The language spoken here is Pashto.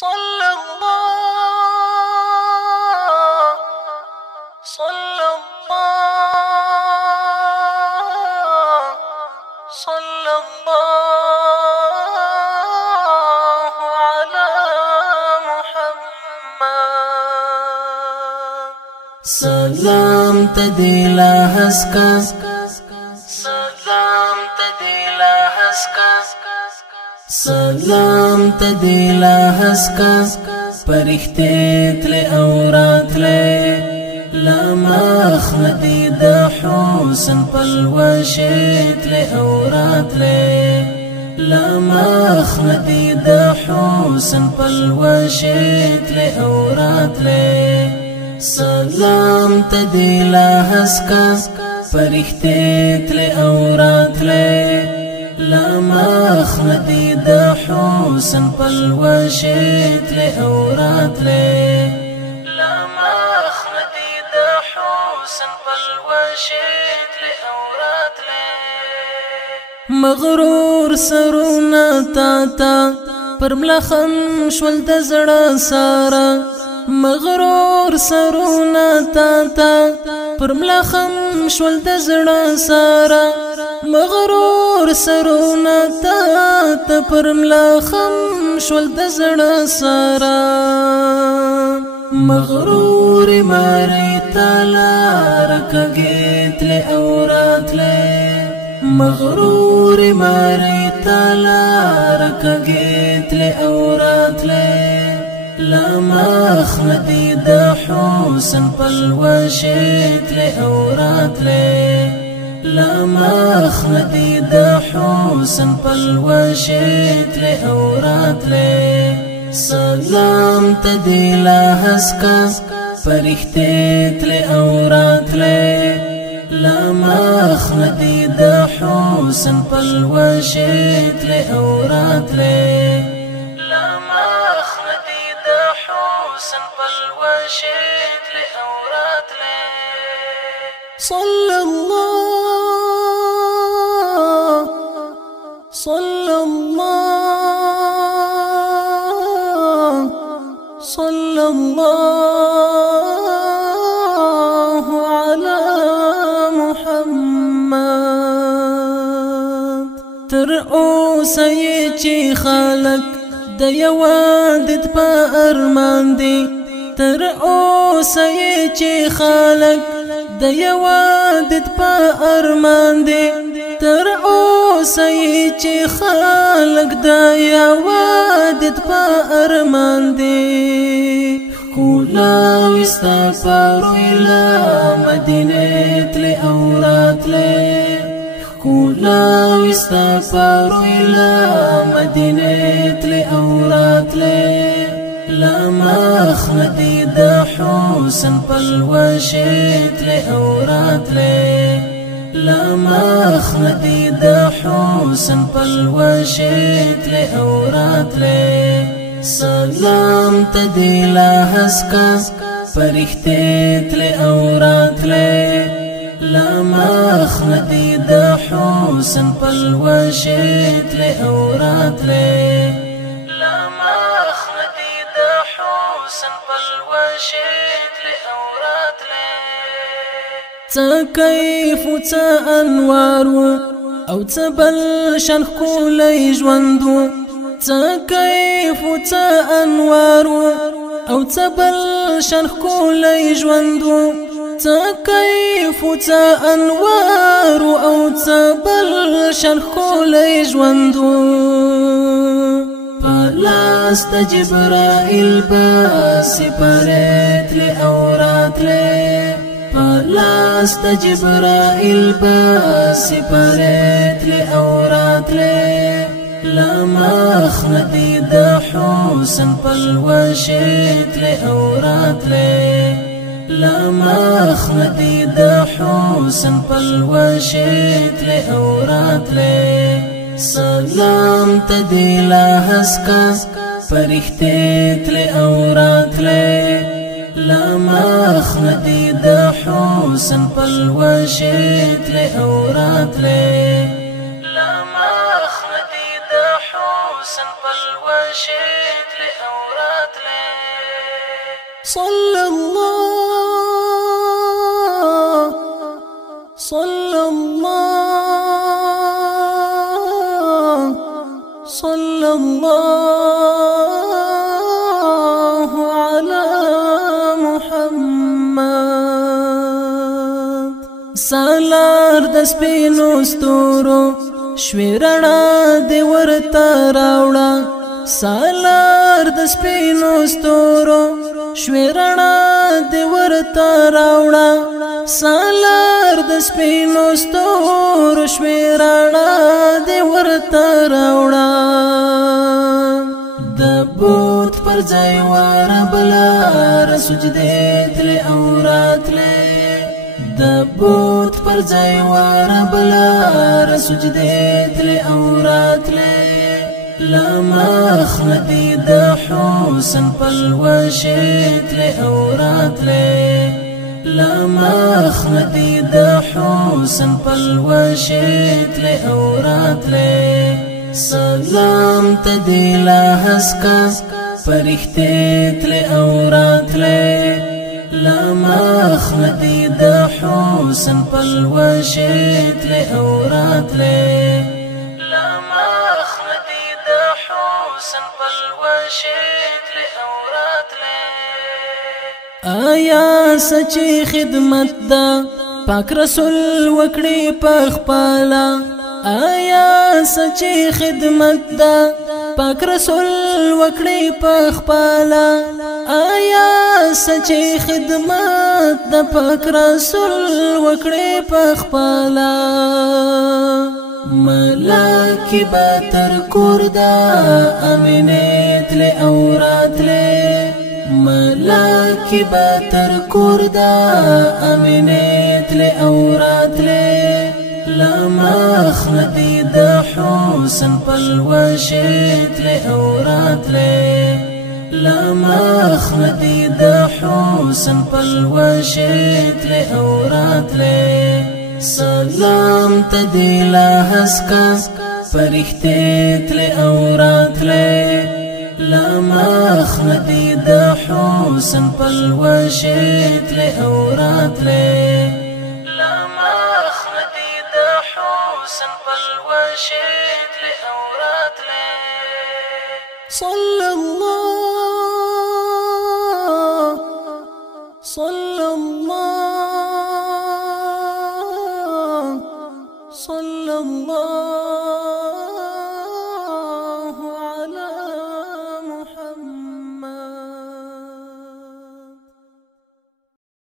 صلى الله صلى الله صلى الله على محمد سلام تدیلا حسکا سلام تدیلا حسکا سلام تدیلا حسکا پرختے تلے اورات لے لما اخندی دا حسن پلوشت لے اورات لے لما اخندی دا حسن پلوشت لے اورات لے سلام تدیلا حسکا پرختے تلے اورات لے لما اخندی دا حسن پلوشت لے اورات لے لما اخندی دا حسن پلوشت لے اورات لے مغرور سرونا تاتا پر ملخم شول د زړه سارا مغرور سرونا تاتا پر ملخم شول د زړه سارا مغرور سرونا تاتا پر ملخم شول د زړه سارا مغرور ماری تالا رکګیت له اورات له مغرور ماری تالا رکګیت له اورات له لما اخندی دا حسن پلوشت لے اورات لے لما اخندی دا حسن پلوشت لے اورات لے سلام تدیلا حسکا پرختت لے اورات لے لما اخندی دا حسن پلوشت لے اورات لے حسن پلوشت لے اورات لے صلى الله صلى الله صلى الله على محمد ترأوسا يجي خالق د یوادت په ارمان دی تر اوسه چې خلق د یوادت په ارمان دی تر اوسه چې خلق د یوادت په ارمان دی کولا وستا پرویلا مدینه تل اورات له کولا وستا پرویلا مدینه تل اورات لے لما اخندی دا حسن پلوشت لے اورات لے لما اخندی دا حسن پلوشت لے اورات لے سلام تدیلا حسکا پرختت لے اورات لے لما اخندی دا حسن پلوشت لے اورات لے لما اخندی دا حسن پلوشت لے اورات لے تا کیف و تا انوارو او تا بلشن ښکلی ژوندو تا کیف و تا انوارو او تا بلشن ښکلی ژوندو تا کیف و تا انوار او تا بلشن ښکلی ژوندو پلاس د جبرائیل باسی پرت له اورات له پلاس د جبرائیل باسی پرت له اورات له لما اخندی دا حسن پلوشت له اورات له لما اخندی دا حسن پلوشت لے اورات لے سلام تدیلا حسکا پرختت لے اورات لے لما اخندی دا حسن پلوشت لے اورات لے لما اخندی دا حسن پلوشت لے اورات صلى الله صلى الله صلى الله على محمد سالار د سپینو ستورو شویرنا دی ورته راوړه سالار د سپینو ستورو شویرنا دی ورته راوړه سالار د سپینو ستورو شویرنا دی ورته راوړه د بوت پر ځای واره بلار سجدې تلې او راتلې د بوت پر ځای واره بلار سجدې تلې او راتلې لمخ ندی د حسن پلوشې تلې او راتلې لمخ ندی د حسن پلوشې تلې او راتلې سلام تدی لا حسکا فرښتې تلې او راتلې لمخ ندی د حسن پلوشې تلې او راتلې لمخ ندی د حسن پلوشې تلې او راتلې آیا سچی خدمت دا پاک رسول وکړي پخپالا آیا سچی خدمت دا پاک رسول وکړي پخپالا آیا سچی خدمت دا پاک رسول وکړي پخپالا ملاکی باتر کوردا امینت له اورات له ملاکی باتر کوردا امینت له اورات له لمخ ندی د حسن پلوشې تلې او راتلې لمخ ندی د حسن پلوشې تلې او راتلې سلام تدی لا حسکا فرښتې تلې او راتلې لمخ ندی د حسن پلوشې تلې او راتلې لمخ ندی د حسن پلوشې تلې او راتلې